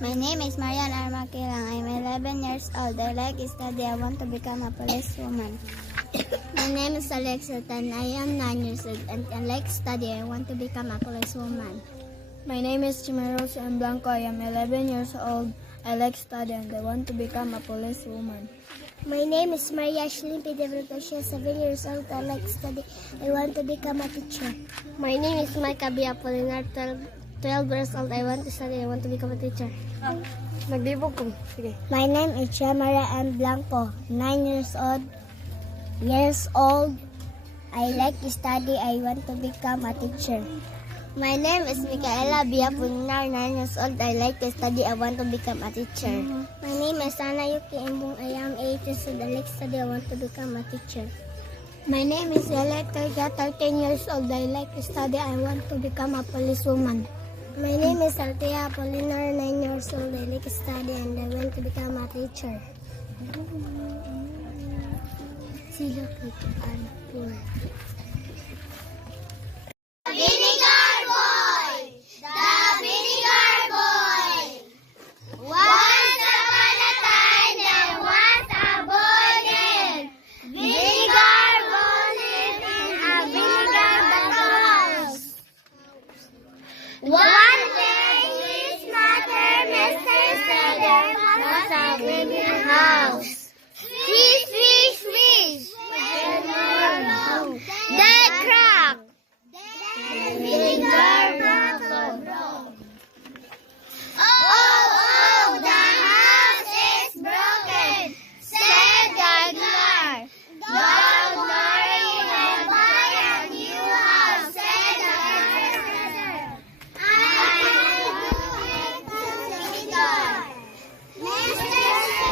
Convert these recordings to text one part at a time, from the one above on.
My name is Marian Armakilang. I'm 11 years old. I like study. I want to become a policewoman. My name is Alexa Tan. I am 9 years old and I like study. I want to become a policewoman. My name is Chimaros M. Blanco. I am 11 years old. I like study and I want to become a policewoman. My name is Maria Shlimpi Development. She is 7 years old. I like study. I want to become a teacher. My name is Micah B. Apolinar, 12 years old. I want to study. I want to become a teacher. Naglibog ko. Sige. My name is Chamara M. Blanco, 9 years old. I like to study. I want to become a teacher. My name is Micaela Bia Punar, 9 years old. I like to study. I want to become a teacher. My name is Ana Yuki Imbong. I am 8 years old. I like to study. I want to become a teacher. My name is Yoletta, 13 years old. I like to study. I want to become a policewoman. My name is Althea Apolinar, 9 years old. I like to study and I want to become a teacher. Sila Kitaan Poor. Vinegar Boy! The Vinegar Boy! Once upon a time there was a boy named Vinegar Boy lived in a vinegar house. One day his mother, Mrs. Taylor, was a vinegar house. Swish, swish, swish! The crack! Vinegar bottle. Oh, the house is broken, said Gardener. Don't worry, we'll buy a new house, said the carpenter. I will do it to Vinegar. Mr.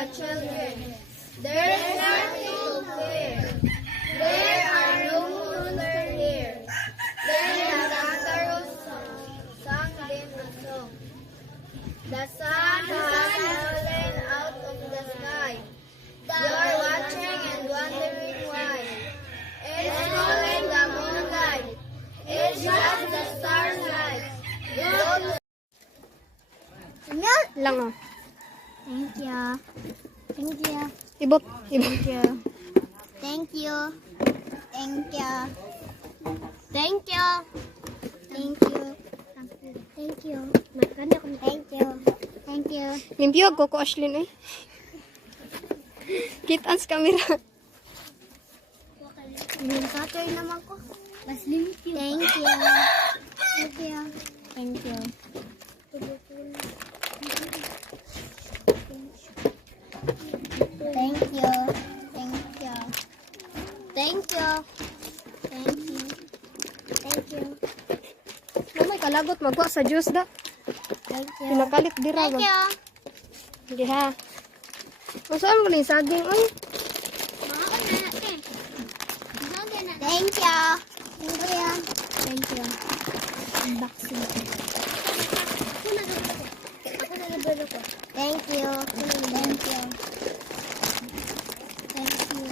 the children. There is nothing to fear. There are no monsters here. Then the kangaroos sang them a song. The sun has fallen out of the sky. You're watching and wondering why. It's calling the moonlight. It's just the starlight. Go Lang oh. Thank you. Thank you. Ibot. Thank you. Thank you. Thank you. Thank you. Thank you. Thank you. Thank you. Thank you. Limpyo ko ko Ashlyn eh. Kita sa camera. Limpatoy naman ko. Mas limpyo. Thank you. Thank you. Thank you. Thank you. Thank you. Thank you. Thank you. Thank you. Mamay kalagot magwa sa juice da. Thank you. Pinakalit dira Thank ba? you. Sige ha. Masaan mo ni saging ay? Thank you. Thank you. Thank you. Unboxing. Ako na nabalo ko. Thank you. Thank you. Thank you.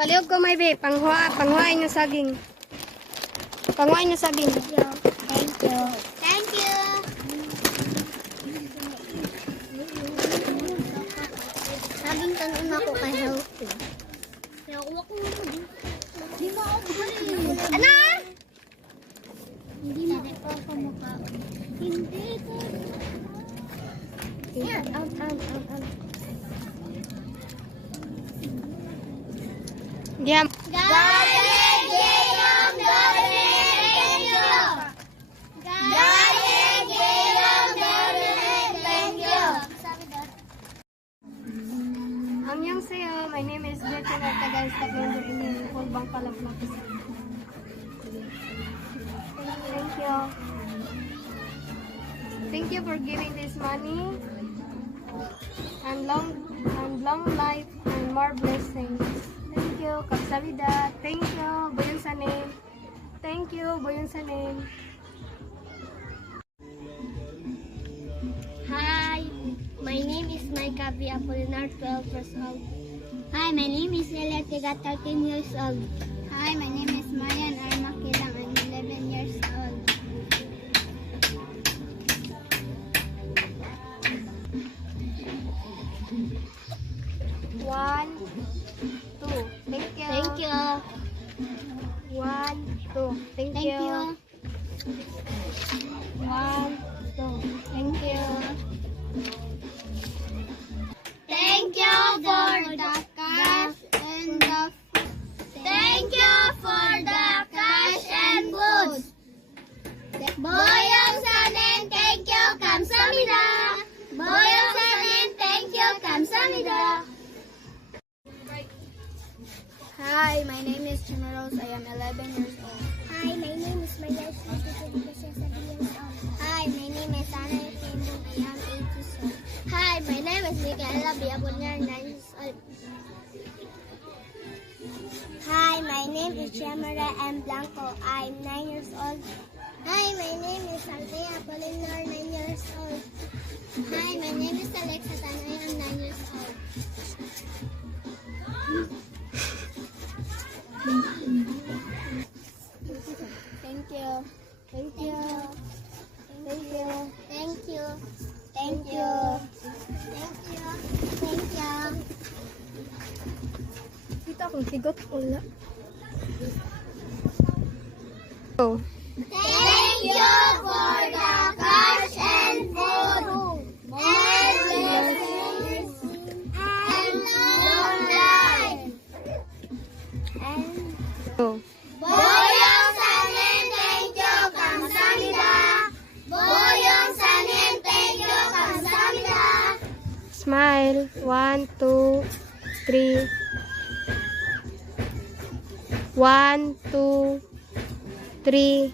Paliog ko may be, panghuain yung saging. Panghuain yung saging. Thank you. Thank you. Thank you. Sabing tanong ako kay healthy. Nakuha ko na din. Hindi mo ako balik. Ano? Hindi mo ako mukhaon. Hindi ko. Yan. Out. Giyam. Galing, Gayam, galing, thank you. Galing, Gayam, galing, thank you. Annyeonghaseyo. My name is Gretchen at Tagay sa Taekwondo in Pulbang Palapnak. Thank you. Thank you for giving this money and long life and more blessings. Thank you, Kapsavida. Thank you, Boyong sa name. Thank you, Boyong sa name. Hi, my name is Maika B. Apolinar, 12 years old. Hi, my name is Elia Tiga, 13 years old. Hi, my name is Mayan Armakilang, I'm 11 years old. One, two. Thank you. Thank you. 1, 2. Thank Thank you. you. 1, 2. Thank you. Thank you for the cash and the Thank you for the cash and food. Boyong Sanin, thank you, 감사합니다. Boyong Sanin, thank you, 감사합니다. Hi, my name is Chimaros. I am 11 years old. Hi, my name is Maria Susie, 7 years old. Hi, my name is Anna Yutimbo, I am 8 years old. Hi, my name is Micaela Biabunyar, 9 years old. Hi, my name is Chamara M. Blanco, I'm 9 years old. Hi, my name is Althea Polinar, 9 years old. Hi, my name is Alexa Tan, I am 9 years old. Thank you. Thank you. Thank you. Thank you. Thank you. Thank you. Thank you. Kita akong higot wala. Oh. Thank you for the cash and food. And blessings. And long life. And Oh. Boyong Sanin, thank you, 감사합니다. Boyong Sanin, thank you, 감사합니다. Smile. 1, 2, 3. 1, 2, 3.